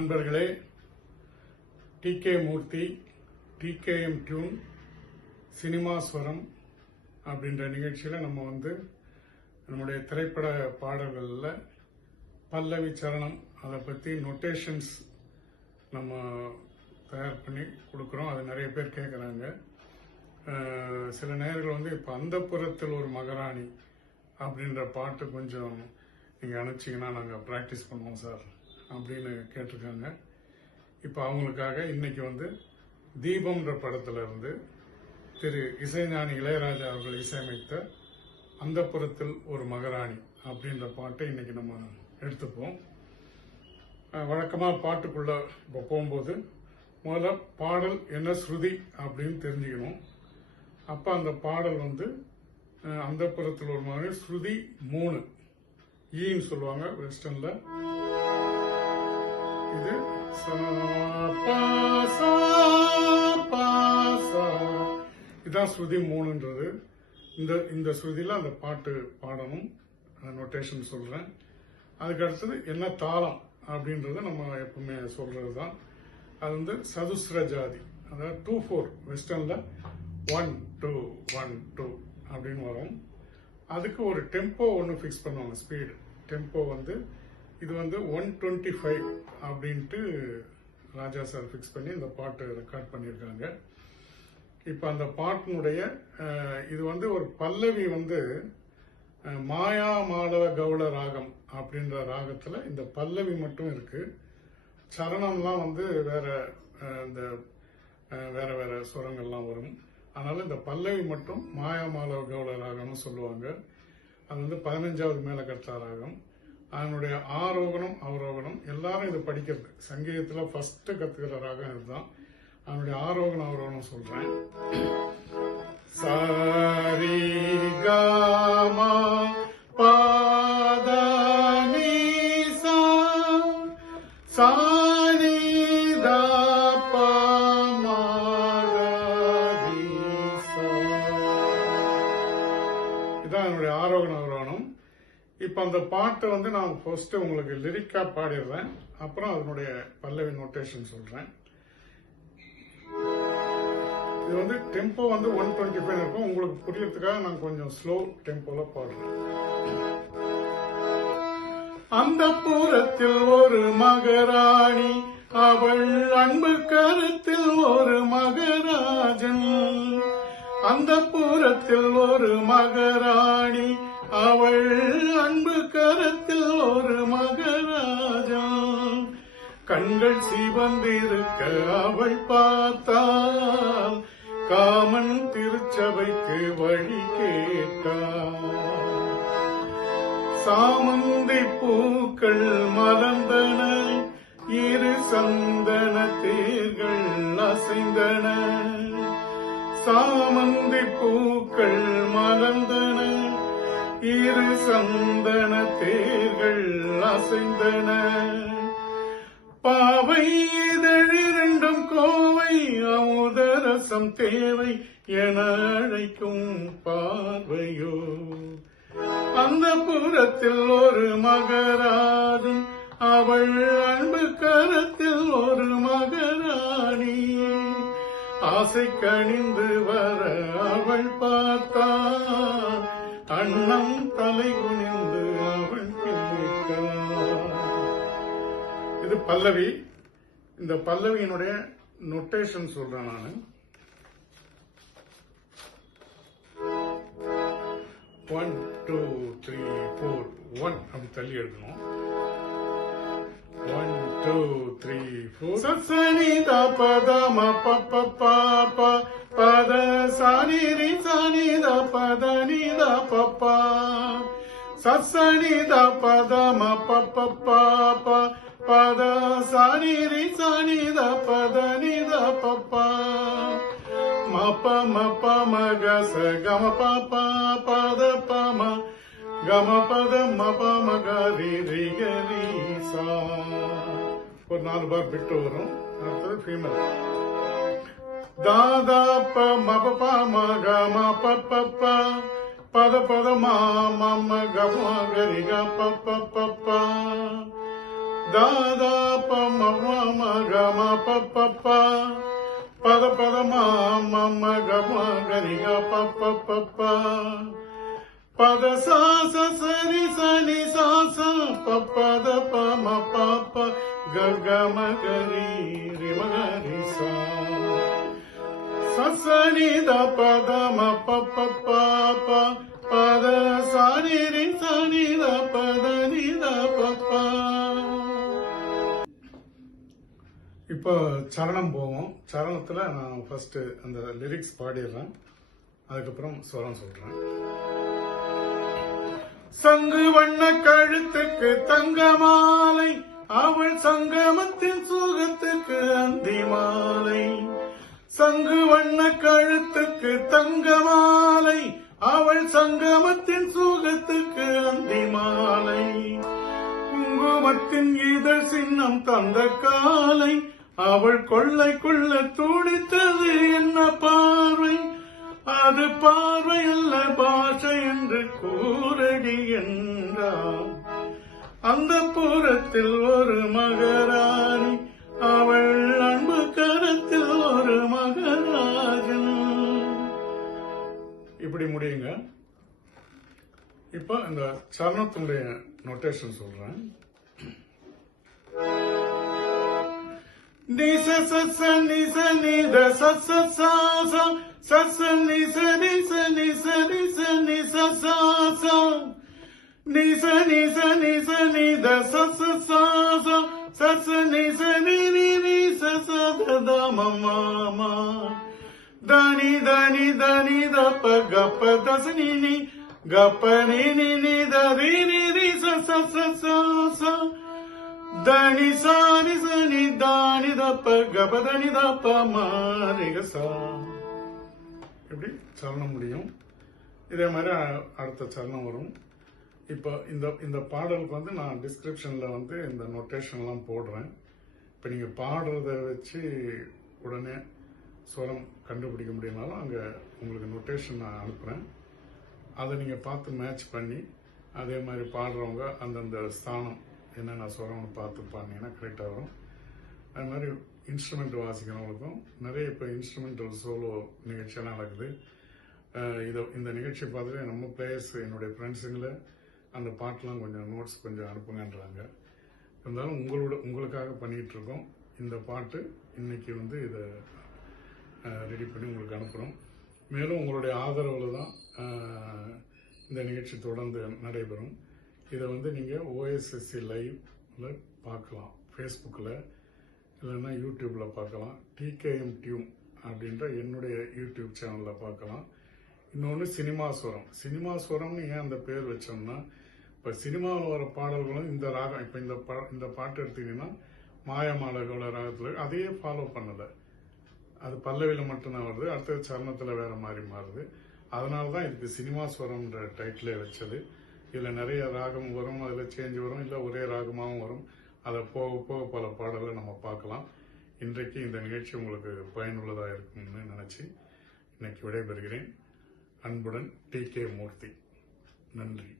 நண்பர்களே, டிகே மூர்த்தி, TKM tune, cinema ஸ்வரம் அப்படின்ற நிகழ்ச்சியில் நம்ம நம்முடைய திரைப்பட பாடல்களில் பல்லவி சரணம் அதை பற்றி நொட்டேஷன்ஸ் நம்ம தயார் பண்ணி கொடுக்குறோம். அது நிறைய பேர் கேட்குறாங்க. சில நேரங்கள் இப்போ அந்தப்புறத்தில் ஒரு மகாராணி அப்படின்ற பாட்டு கொஞ்சம் நீங்கள் அனுப்பிச்சிங்கன்னா நாங்கள் ப்ராக்டிஸ் பண்ணுவோம் சார் அப்படின்னு கேட்டிருக்காங்க. இப்போ அவங்களுக்காக இன்னைக்கு தீபம்ன்ற படத்துல இருந்து திரு இசைஞானி இளையராஜா அவர்கள் இசையமைத்த அந்தப்புறத்தில் ஒரு மகாராணி அப்படின்ற பாட்டை இன்னைக்கு நம்ம எடுத்துப்போம். வழக்கமாக பாட்டுக்குள்ள இப்போ போகும்போது முதல்ல பாடல் என்ன ஸ்ருதி அப்படின்னு தெரிஞ்சுக்கணும். அப்போ அந்த பாடல் அந்தப்புறத்தில் ஒரு மகாராணி ஸ்ருதி 3 ஈன்னு சொல்லுவாங்க வெஸ்டர்ன்ல. இது இதுதான் ஸ்ருதி 3ன்றது. இந்த ஸ்ருதியில அந்த பாட்டு பாடணும். நோட்டேஷன் சொல்றேன். அதுக்கு அடுத்தது என்ன தாளம் அப்படின்றது நம்ம எப்பவுமே சொல்றதுதான். அது சதுஸ்ர ஜாதி, அதாவது 2/4 வெஸ்டர்ன்ல 1 2 1 2 அப்படின்னு வரும். அதுக்கு ஒரு டெம்போ ஒன்று ஃபிக்ஸ் பண்ணுவாங்க. ஸ்பீடு டெம்போ இது 125 அப்படின்ட்டு ராஜா சார் ஃபிக்ஸ் பண்ணி இந்த பாட்டு ரெக்கார்ட் பண்ணியிருக்காங்க. இப்போ அந்த பாட்டினுடைய இது ஒரு பல்லவி மாயா மாளவ கவுள ராகம் அப்படின்ற ராகத்துல இந்த பல்லவி மட்டும் இருக்கு. சரணம்லாம் வேற இந்த வேற வேற சுரங்கள்லாம் வரும். அதனால இந்த பல்லவி மட்டும் மாயா மாளவ கவுள ராகம்னு சொல்லுவாங்க. அது 15வது மேலகர்த்தா ராகம். அதனுடைய ஆரோகணம் அவரோகணம் எல்லாரும் இது படிக்கிறது. சங்கீதத்துல ஃபர்ஸ்ட் கத்துக்கிற ராகம் இதுதான். அதனுடைய ஆரோகணம் அவரோகணம் சொல்றேன். சாரி காமா பாதனி சாரி இதான் என்னுடைய ஆரோகண அவரோகணம். இப்ப அந்த பாட்டை நான் ஃபர்ஸ்ட் உங்களுக்கு லிரிக்கா பாடிடுறேன். அப்புறம் அதனுடைய பல்லவி நோட்டேஷன் சொல்றேன். இது டெம்போ 125 இருக்கும். உங்களுக்கு புரியறதுக்காக நான் கொஞ்சம் ஸ்லோ டெம்போல பாடுறேன். அந்த புறத்தில் ஒரு மகாராணி, அவள் அன்பு கருத்தில் ஒரு மகராஜன். அந்த புறத்தில் ஒரு மகாராணி, அவள் அன்பு கரத்தில் ஒரு மகராஜன். கண்கள் சிவந்திருக்க அவள் பார்த்தால் காமன் திருச்சபைக்கு வழி கேட்டாள். சாமந்தி பூக்கள் மலர்ந்தன, இரு சந்தன தேர்கள் அசைந்தன. சாமந்தி பூக்கள் மலர்ந்தன, இரு சந்தன தேர்கள் அசைந்தன. பாவை இதழிரண்டும் கோவை, அமுதரசம் தேவை என அழைக்கும் பார்வையோ. அந்த புறத்தில் ஒரு மகராஜன், அவள் அன்பு கரத்தில் ஒரு மகராணி. ஆசை கணிந்து வர அவள் பார்த்தாள், அண்ணம் தலை குனிந்து அவள் கேட்டாள். இது பல்லவி. இந்த பல்லவியினுடைய நொட்டேஷன் சொல்றேன் நான். 1 2 3 4 1 அப்படி தள்ளி எடுக்கணும். 1 2 3 4 சசனி த பத ம ப ப ப ப பத சனி ரி சனி த பத நி த ப ப சசனி த பத ம ப ப ப ப பத சனி ரி சனி த பத நி த ப ப மப மப மக ச கம ப ப பத ப ம கம பத மப மக ரி ரி க ரி சா. ஒரு 4 பார் விட்டு வரும். அடுத்தது ஃபீமேல். தாதா ப மப ப ம க ம ப ப ப பத பத மா ம கம க ரி க ப ப ப ப தாதா பம மம கம பப்ப பத பத மம கம கரிக பப்ப பத சாச சரி சனி சாச பப்பத பம பப்ப கர்கம கரி ரிமகரி சா சசனி த பத ம பப்ப பத சனி ரி சனி த பத நி த பப்ப. இப்போ சரணம் போவோம். சரணத்துல நான் ஃபர்ஸ்ட் அந்த லிரிக்ஸ் பாடிடுறேன், அதுக்கப்புறம் ஸ்வரம் சொல்றேன். சங்கு வண்ண கழுத்துக்கு தங்க மாலை, அவள் சங்கமத்தின் சுகத்துக்கு அந்தி மாலை. சங்கு வண்ண கழுத்துக்கு தங்க மாலை, அவள் சங்கமத்தின் சுகத்துக்கு அந்தி மாலை. குங்குமத்தின் இதழ் சின்னம் தந்த காலை, அவள் கொள்ளைக்குள்ள துடித்தது என்ன பார்வை, அது பார்வை அல்ல பாஷை என்று கூறடி என்றார். அந்த புறத்தில் ஒரு மகராணி, அவள் அன்பு கரத்தில் ஒரு மகராஜன். இப்படி முடியுங்க. இப்ப இந்த சரணத்தினுடைய நோட்டேஷன் சொல்றேன். நிச சச நிச நித சச சாச சச நிச நிச நிச நிச நிச சாச நிச நிச நிச நித சச சாச சச நிச நிரி நிச சத மமா தனி தனி தனி தப்ப கப்ப தசனி நி கப்ப நி நி நி தரி நி ரி ச ச தனி சானி சனி தானி தப்ப கபதனி தப்ப மாரிகசா. எப்படி சரணம் முடியும். இதே மாதிரி அடுத்த சரணம் வரும். இப்போ இந்த பாடலுக்கு வந்து நான் டிஸ்கிரிப்ஷன்ல வந்து இந்த நோட்டேஷன்லாம் போடுறேன். இப்போ நீங்க பாடுறத வச்சு உடனே ஸ்வரம் கண்டுபிடிக்க முடியும்னாலும் அங்கே உங்களுக்கு நோட்டேஷன் நான் அனுப்புகிறேன். அதை நீங்கள் பார்த்து மேட்ச் பண்ணி அதே மாதிரி பாடுறவங்க அந்தந்த ஸ்தானம் என்னென்ன ஸ்வரம்னு பார்த்து பாடினீங்கன்னா கரெக்டாக வரும். அது மாதிரி இன்ஸ்ட்ருமெண்ட் வாசிக்கிறவங்களுக்கும் நிறைய இப்போ இன்ஸ்ட்ருமெண்டல் சோலோ நிகழ்ச்சியெல்லாம் நடக்குது. இந்த நிகழ்ச்சியை பார்த்துட்டு நம்ம பிளேயர்ஸ் என்னுடைய ஃப்ரெண்ட்ஸுங்களை அந்த பாட்டெலாம் கொஞ்சம் நோட்ஸ் கொஞ்சம் அனுப்புங்கன்றாங்க. இருந்தாலும் உங்களுக்காக பண்ணிகிட்டு இருக்கோம். இந்த பாட்டு இன்னைக்கு வந்து இதை ரெடி பண்ணி உங்களுக்கு அனுப்புகிறோம். மேலும் உங்களுடைய ஆதரவில் தான் இந்த நிகழ்ச்சி தொடர்ந்து நடைபெறும். இதை வந்து நீங்கள் OSSC லைவ்ல பார்க்கலாம், ஃபேஸ்புக்கில் இல்லைன்னா யூடியூப்பில் பார்க்கலாம். TKM டியூன் அப்படின்ற என்னுடைய யூடியூப் சேனலில் பார்க்கலாம். இன்னொன்று சினிமா ஸ்வரம்னு ஏன் அந்த பேர் வச்சோம்னா, இப்போ சினிமாவில் வர பாடல்களும் இந்த ராகம், இப்போ இந்த பாட்டு எடுத்தீங்கன்னா மாயமாலகோல ராகத்தில் அதையே ஃபாலோ பண்ணலை. அது பல்லவியில் மட்டும்தான் வருது, அடுத்த சரணத்தில் வேற மாதிரி மாறுது. அதனால தான் இதுக்கு சினிமா ஸ்வரம்ன்ற டைட்டிலே வச்சது. இதில் நிறைய ராகம் வரும், அதில் சேஞ்ச் வரும், இல்லை ஒரே ராகமாகவும் வரும். அதை போக போக பல பாடல்களை நம்ம பார்க்கலாம். இன்றைக்கு இந்த நிகழ்ச்சி உங்களுக்கு பயனுள்ளதாக இருக்கும்னு நினச்சி இன்னைக்கு விடைபெறுகிறேன். அன்புடன் TK மூர்த்தி. நன்றி.